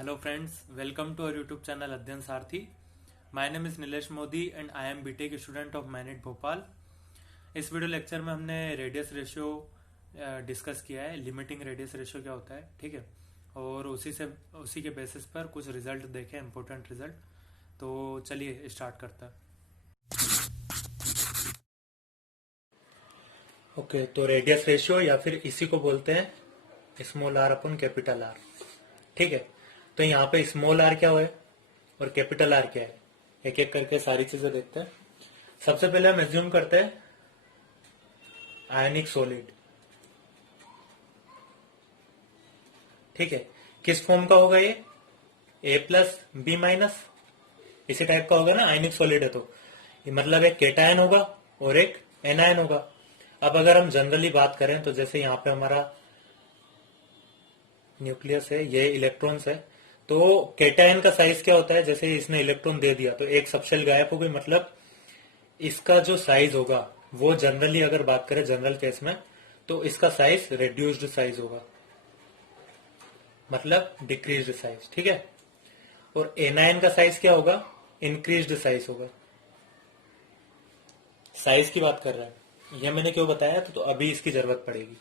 Hello friends, welcome to our YouTube channel Adhyan Sarthi. My name is Nilesh Modi and I am BTech student of Manit Bhopal. इस video lecture में हमने radius ratio discuss किया है. Limiting radius ratio क्या होता है, ठीक है, और उसी के बेसिस पर कुछ रिजल्ट देखे, इंपॉर्टेंट रिजल्ट. तो चलिए स्टार्ट करते हैं. ओके, तो रेडियस रेशियो या फिर इसी को बोलते हैं small R upon capital R. ठीक है, तो यहाँ पे स्मॉल आर क्या है और कैपिटल आर क्या है, एक एक करके सारी चीजें देखते हैं. सबसे पहले हम एज्यूम करते हैं आयनिक सॉलिड. ठीक है, किस फॉर्म का होगा ये, ए प्लस बी माइनस, इसी टाइप का होगा ना. आयनिक सॉलिड है तो ये मतलब एक केटायन होगा और एक एनायन होगा. अब अगर हम जनरली बात करें तो जैसे यहाँ पे हमारा न्यूक्लियस है, ये इलेक्ट्रॉन्स है, तो केटायन का साइज क्या होता है, जैसे इसने इलेक्ट्रॉन दे दिया तो एक सबशेल गायब हो गई, मतलब इसका जो साइज होगा वो जनरली अगर बात करें जनरल केस में तो इसका साइज रिड्यूस्ड साइज होगा, मतलब डिक्रीज्ड साइज. ठीक है, और एनायन का साइज क्या होगा, इंक्रीज्ड साइज होगा. साइज की बात कर रहा है, यह मैंने क्यों बताया, तो अभी इसकी जरूरत पड़ेगी.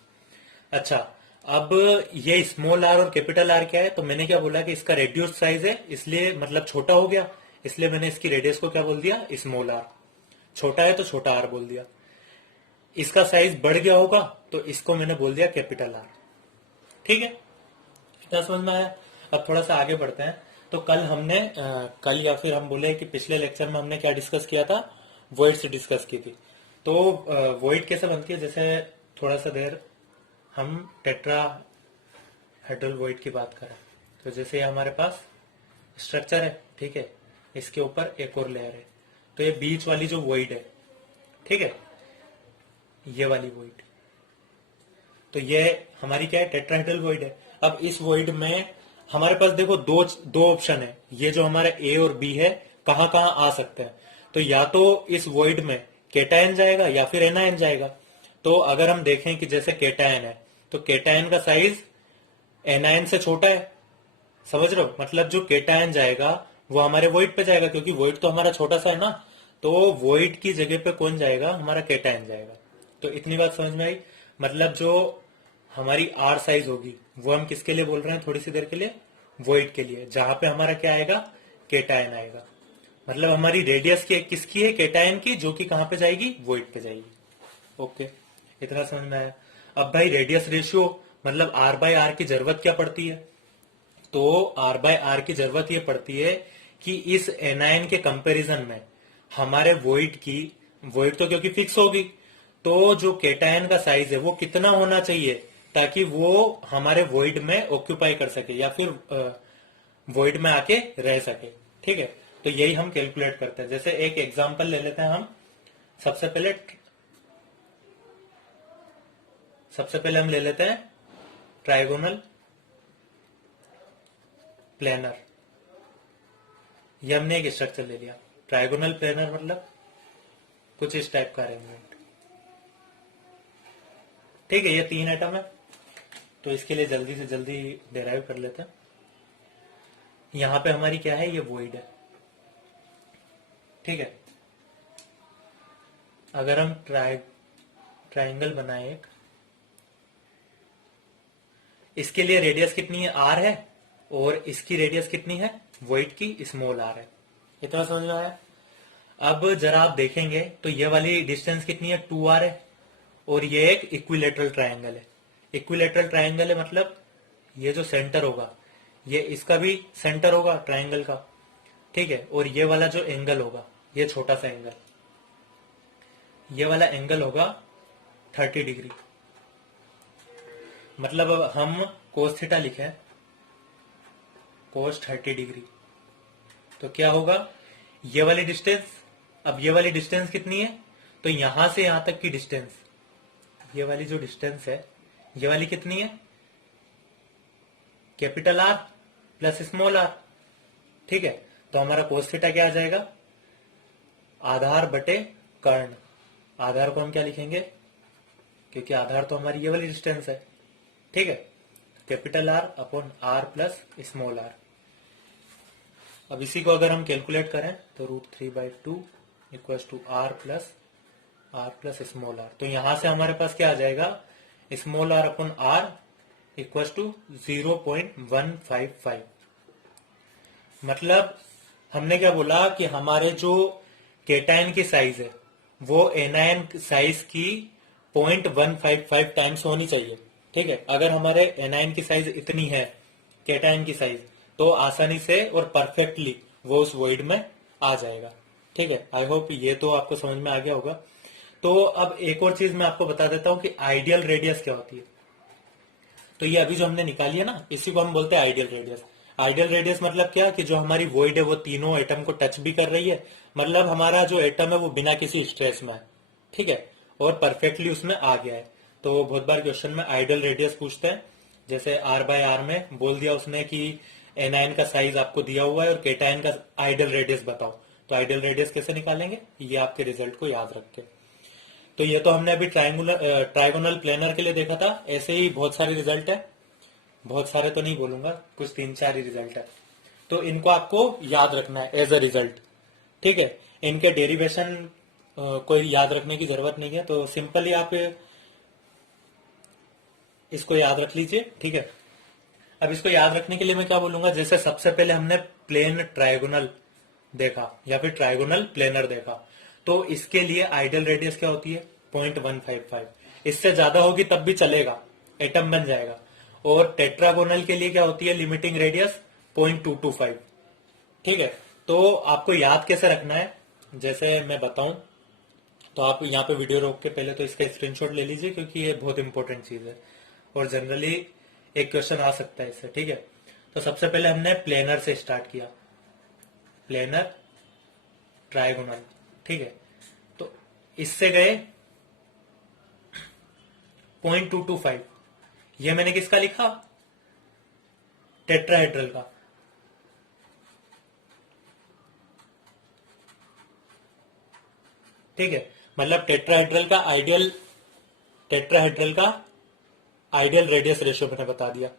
अच्छा, अब ये स्मॉल आर और कैपिटल आर क्या है, तो मैंने क्या बोला कि इसका रेड्यूस्ड साइज है, इसलिए मतलब छोटा हो गया, इसलिए मैंने इसकी रेडियस को क्या बोल दिया, स्मॉल आर. छोटा है तो छोटा आर बोल दिया. इसका साइज बढ़ गया होगा तो इसको मैंने बोल दिया कैपिटल आर. ठीक है, क्या समझ में आया. अब थोड़ा सा आगे बढ़ते हैं. तो कल या फिर हम बोले कि पिछले लेक्चर में हमने क्या डिस्कस किया था, वॉइड्स डिस्कस की थी. तो वॉइड कैसे बनती है, जैसे थोड़ा सा देर हम टेट्रा हेड्रल वॉइड की बात करें तो जैसे हमारे पास स्ट्रक्चर है, ठीक है, इसके ऊपर एक और लेयर है, तो ये बीच वाली जो वॉइड है, ठीक है, ये वाली वॉइड, तो ये हमारी क्या है, टेट्राहेड्रल वॉइड है. अब इस वॉइड में हमारे पास देखो दो ऑप्शन है, ये जो हमारा ए और बी है कहां कहां आ सकते हैं. तो या तो इस वॉइड में केटायन जाएगा या फिर एनायन जाएगा. तो अगर हम देखें कि जैसे केटायन है तो केटायन का साइज एनायन से छोटा है, समझ रहे हो, मतलब जो केटायन जाएगा वो हमारे वॉइड पे जाएगा, क्योंकि वॉइड तो हमारा छोटा सा है ना, तो वॉइड की जगह पे कौन जाएगा, हमारा केटायन जाएगा. तो इतनी बात समझ में आई. मतलब जो हमारी आर साइज होगी वो हम किसके लिए बोल रहे हैं, थोड़ी सी देर के लिए वॉइड के लिए, जहां पे हमारा क्या आएगा, केटायन आएगा. मतलब हमारी रेडियस किसकी है, केटायन की, जो कि कहां पे जाएगी, वॉइड पे जाएगी. ओके, इतना समझ में आया. अब भाई रेडियस रेशियो मतलब आर बाय आर की जरूरत क्या पड़ती है, तो आर बाय आर की जरूरत ये पड़ती है कि इस एनायन के कंपैरिजन में हमारे वॉइड तो क्योंकि फिक्स होगी, तो जो केटायन का साइज है वो कितना होना चाहिए ताकि वो हमारे वॉइड में ऑक्यूपाई कर सके या फिर वॉइड में आके रह सके. ठीक है, तो यही हम कैलकुलेट करते हैं. जैसे एक एग्जांपल ले लेते हैं हम. सबसे पहले हम ले लेते हैं ट्राइगोनल प्लेनर. ये हमने एक स्ट्रक्चर ले लिया. ट्राइगोनल प्लेनर मतलब कुछ इस टाइप का अरेंजमेंट. ठीक है, ये 3 एटम है, तो इसके लिए जल्दी से जल्दी डेराइव कर लेते हैं. यहां पे हमारी क्या है, ये वॉइड है. ठीक है, अगर हम ट्राइंगल बनाए एक, इसके लिए रेडियस कितनी है, आर है, और इसकी रेडियस कितनी है, वॉइड की, स्मॉल आर है. इतना समझ में आया. अब जरा आप देखेंगे तो ये वाली डिस्टेंस कितनी है, 2r है, और ये एक इक्विलेटरल ट्रायंगल है. इक्विलेटरल ट्रायंगल है मतलब ये जो सेंटर होगा ये इसका भी सेंटर होगा ट्रायंगल का. ठीक है, और ये वाला जो एंगल होगा, ये छोटा सा एंगल, ये वाला एंगल होगा 30 डिग्री. मतलब अब हम कोस थीटा लिखे, कोस 30 डिग्री, तो क्या होगा, ये वाली डिस्टेंस, अब ये वाली डिस्टेंस कितनी है, तो यहां से यहां तक की डिस्टेंस, ये वाली जो डिस्टेंस है ये वाली कितनी है, capital R plus small R. ठीक है, तो हमारा कोस थीटा क्या आ जाएगा, आधार बटे कर्ण. आधार को हम क्या लिखेंगे, क्योंकि आधार तो हमारी ये वाली डिस्टेंस है. ठीक है, capital R upon R plus small R. अब इसी को अगर हम कैलकुलेट करें तो √3/2 equal to r plus small R. तो यहां से हमारे पास क्या आ जाएगा, small r upon r equal to 0.155। मतलब हमने क्या बोला कि हमारे जो केटायन की साइज है वो एनायन साइज की 0.155 टाइम्स होनी चाहिए। ठीक है, अगर हमारे एनायन की साइज इतनी है केटायन की साइज, तो आसानी से और परफेक्टली वो उस वॉइड में आ जाएगा। ठीक है, आई होप ये तो आपको समझ में आ गया होगा। तो अब एक और चीज मैं आपको बता देता हूं कि आइडियल रेडियस क्या होती है। तो ये अभी जो हमने निकाली है ना, इसी को हम बोलते हैं आइडियल रेडियस। आइडियल रेडियस मतलब क्या कि जो हमारी वॉइड है वो तीनों एटम को टच भी कर रही है, मतलब हमारा जो एटम है वो बिना किसी स्ट्रेस में है। ठीक है, और परफेक्टली उसमें आ गया है। तो बहुत बार क्वेश्चन में आइडियल रेडियस पूछते हैं, जैसे r/r में बोल दिया उसने कि एनायन का साइज आपको दिया हुआ है और केटायन का आइडियल रेडियस बताओ। तो आइडियल रेडियस कैसे निकालेंगे, ये आपके रिजल्ट को याद रख के। तो ये तो हमने अभी ट्राइगोनल प्लेनर के लिए देखा था। ऐसे ही बहुत सारे रिजल्ट है, बहुत सारे तो नहीं बोलूंगा, कुछ 3-4 ही रिजल्ट है। तो इनको आपको याद रखना है एज अ रिजल्ट। ठीक है, इनके डेरिवेशन कोई याद रखने की जरूरत नहीं है, तो सिंपली आप इसको याद रख लीजिए। ठीक है, अब इसको याद रखने के लिए मैं क्या बोलूंगा, जैसे सबसे पहले हमने प्लेन ट्राइगोनल देखा या फिर ट्राइगोनल प्लेनर देखा, तो इसके लिए आइडियल रेडियस क्या होती है 0.155। इससे ज्यादा होगी तब भी चलेगा, एटम बन जाएगा। और टेट्रागोनल के लिए क्या होती है लिमिटिंग रेडियस 0.225। ठीक है, तो आपको याद कैसे रखना है, जैसे मैं बताऊं, तो आप यहाँ पे वीडियो रोक के पहले तो इसका स्क्रीनशॉट ले लीजिए, क्योंकि ये बहुत इंपॉर्टेंट चीज है और जनरली एक क्वेश्चन आ सकता है इससे। ठीक है, तो सबसे पहले हमने प्लेनर से स्टार्ट किया, प्लेनर ट्राइगोनल। ठीक है, तो इससे गए 0.225। ये मैंने किसका लिखा, टेट्राहेड्रल का। ठीक है, मतलब टेट्राहेड्रल का आइडियल रेडियस रेशियो मैंने बता दिया।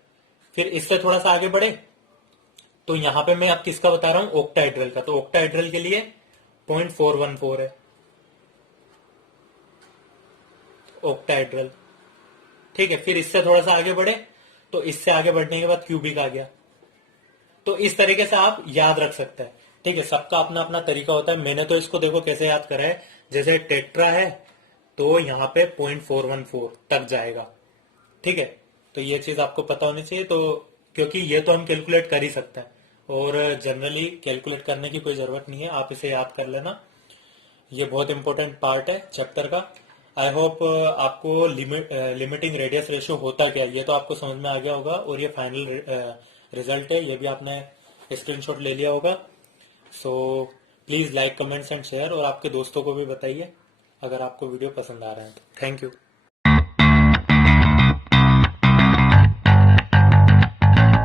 फिर इससे थोड़ा सा आगे बढ़े तो यहां पे मैं आप किसका बता रहा हूं, ऑक्टाहेड्रल का। तो ऑक्टाहेड्रल के लिए 0.414 है ऑक्टाहेड्रल। ठीक है, फिर इससे थोड़ा सा आगे बढ़े तो इससे आगे बढ़ने के बाद क्यूबिक आ गया। तो इस तरीके से आप याद रख सकते हैं। ठीक है, सबका अपना अपना तरीका होता है। मैंने तो इसको देखो कैसे याद करा है, जैसे टेट्रा है तो यहाँ पे 0.414 तक जाएगा। ठीक है, तो ये चीज आपको पता होनी चाहिए। तो क्योंकि ये तो हम कैलकुलेट कर ही सकते हैं और जनरली कैलकुलेट करने की कोई जरूरत नहीं है, आप इसे याद कर लेना। ये बहुत इंपॉर्टेंट पार्ट है चैप्टर का। आई होप आपको लिमिटिंग रेडियस रेशियो होता क्या है ये तो आपको समझ में आ गया होगा, और ये फाइनल रिजल्ट है, ये भी आपने स्क्रीनशॉट ले लिया होगा। So please like, comments and share, और आपके दोस्तों को भी बताइए अगर आपको वीडियो पसंद आ रहा है तो। Thank you.